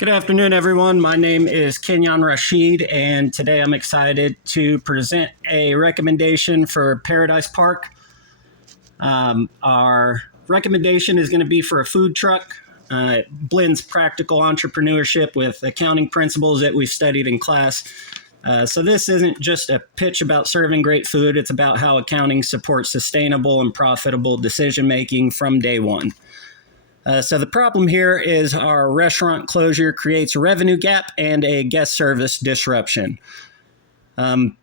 Good afternoon, everyone. My name is Kenyon Rashid, and today I'm excited to present a recommendation for Paradise Park. Our recommendation is going to be for a food truck. It blends practical entrepreneurship with accounting principles that we've studied in class. So this isn't just a pitch about serving great food. It's about how accounting supports sustainable and profitable decision-making from day one. So the problem here is our restaurant closure creates a revenue gap and a guest service disruption.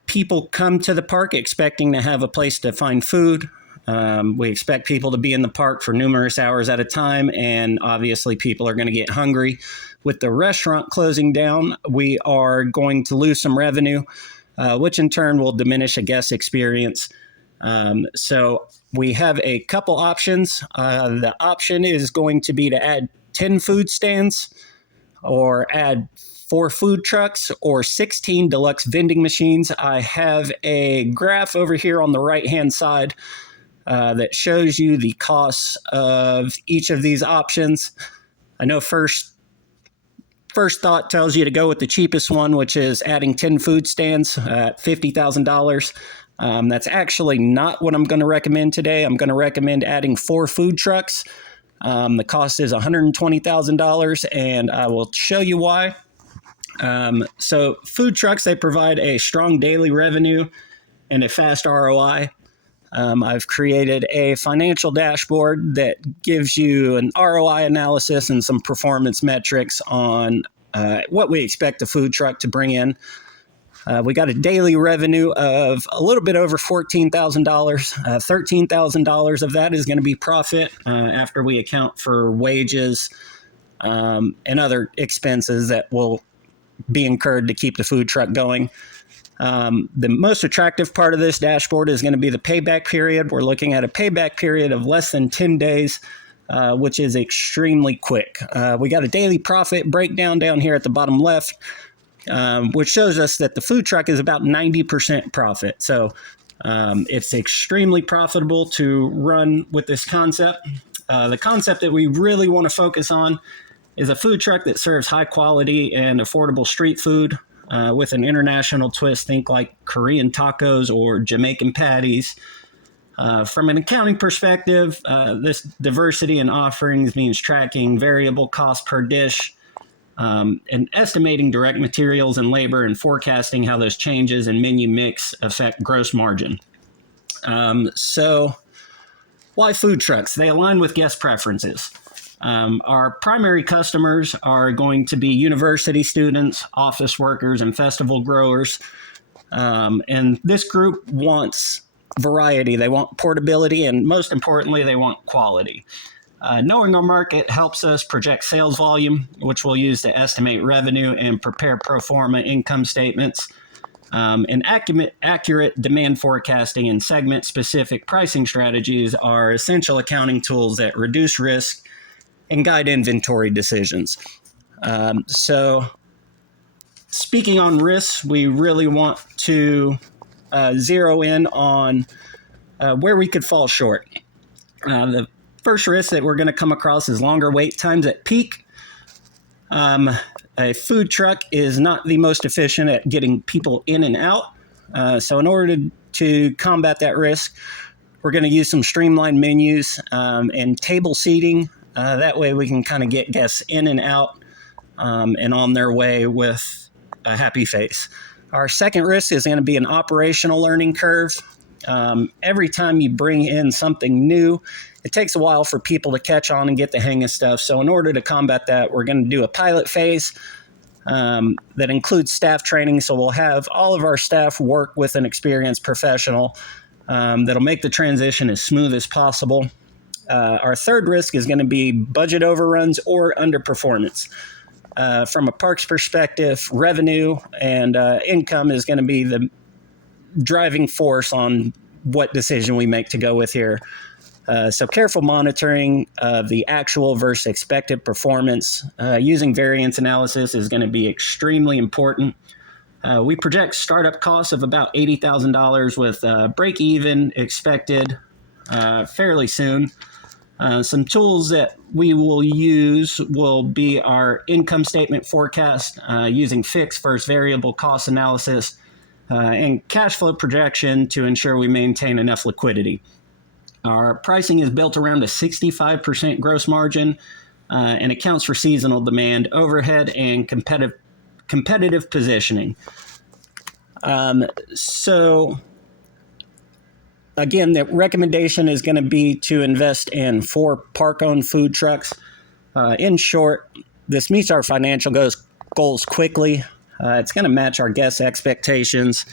People come to the park expecting to have a place to find food. We expect people to be in the park for numerous hours at a time, and obviously people are going to get hungry. With the restaurant closing down, we are going to lose some revenue, which in turn will diminish a guest experience. So we have a couple options. The option is going to be to add 10 food stands or add 4 food trucks or 16 deluxe vending machines. I have a graph over here on the right-hand side that shows you the costs of each of these options. I know first thought tells you to go with the cheapest one, which is adding 10 food stands at $50,000. That's actually not what I'm going to recommend today. I'm going to recommend adding 4 food trucks. The cost is $120,000, and I will show you why. So food trucks, they provide a strong daily revenue and a fast ROI. I've created a financial dashboard that gives you an ROI analysis and some performance metrics on what we expect a food truck to bring in. We got a daily revenue of a little bit over $14,000. $13,000 of that is going to be profit after we account for wages and other expenses that will be incurred to keep the food truck going. The most attractive part of this dashboard is going to be the payback period. We're looking at a payback period of less than 10 days, which is extremely quick. We got a daily profit breakdown down here at the bottom left, which shows us that the food truck is about 90% profit. So it's extremely profitable to run with this concept. The concept that we really want to focus on is a food truck that serves high quality and affordable street food with an international twist. Think like Korean tacos or Jamaican patties. From an accounting perspective, this diversity in offerings means tracking variable cost per dish, and estimating direct materials and labor and forecasting how those changes in menu mix affect gross margin. So why food trucks? They align with guest preferences. Our primary customers are going to be university students, office workers, and festival growers. And this group wants variety. They want portability, and most importantly, they want quality. Knowing our market helps us project sales volume, which we'll use to estimate revenue and prepare pro forma income statements. And accurate demand forecasting and segment-specific pricing strategies are essential accounting tools that reduce risk and guide inventory decisions. So speaking on risks, we really want to zero in on where we could fall short. The first risk that we're going to come across is longer wait times at peak. A food truck is not the most efficient at getting people in and out. So in order to combat that risk, we're going to use some streamlined menus and table seating. That way we can kind of get guests in and out and on their way with a happy face. Our second risk is going to be an operational learning curve. Every time you bring in something new, it takes a while for people to catch on and get the hang of stuff. So in order to combat that, we're going to do a pilot phase that includes staff training. So we'll have all of our staff work with an experienced professional that'll make the transition as smooth as possible. Our third risk is going to be budget overruns or underperformance. From a parks perspective, revenue and income is going to be the driving force on what decision we make to go with here. So careful monitoring of the actual versus expected performance using variance analysis is going to be extremely important. We project startup costs of about $80,000 with break even expected fairly soon. Some tools that we will use will be our income statement forecast using fixed versus variable cost analysis and cash flow projection to ensure we maintain enough liquidity. Our pricing is built around a 65% gross margin and accounts for seasonal demand, overhead, and competitive positioning. So again, the recommendation is going to be to invest in 4 park-owned food trucks. In short, this meets our financial goals quickly. It's going to match our guests' expectations,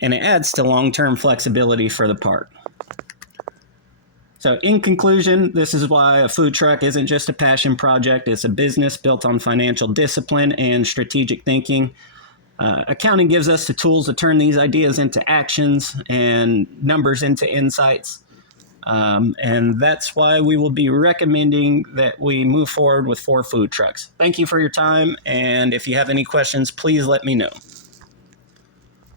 and it adds to long-term flexibility for the park. So in conclusion, this is why a food truck isn't just a passion project. It's a business built on financial discipline and strategic thinking. Accounting gives us the tools to turn these ideas into actions and numbers into insights. And that's why we will be recommending that we move forward with 4 food trucks. Thank you for your time. And if you have any questions, please let me know.